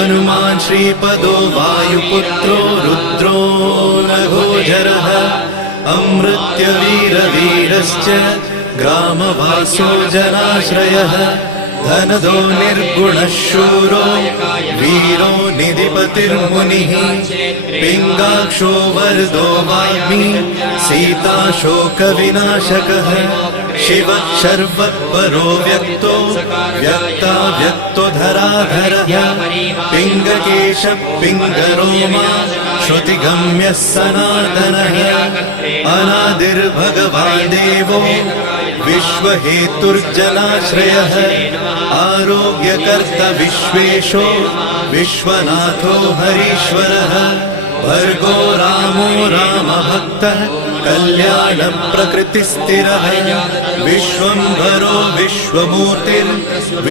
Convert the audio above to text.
हनुमान् श्रीपदो वायुपुत्रो रुद्रो नघोजरः अमृत्यवीरवीरश्च ग्रामवासो जनाश्रयः धनदो निर्गुणः शूरो वीरो निधिपतिर्मुनिः पिङ्गाक्षो वरदो वाग्मी सीताशोकविनाशकः शिवः शर्वत्परो व्यक्तो व्यक्ताव्यक्तो धराधरः पिङ्गकेशः पिङ्गरोमा श्रुतिगम्यः सनातनः अनादिर्भगवान् देवो विश्वहेतुर्जनाश्रयः आरोग्यकर्ता विश्वेशो विश्वनाथो हरीश्वरः भर्गो रामो रामभक्तः कल्याणप्रकृतिस्थिरः विश्वम्भरो विश्वमूर्तिर्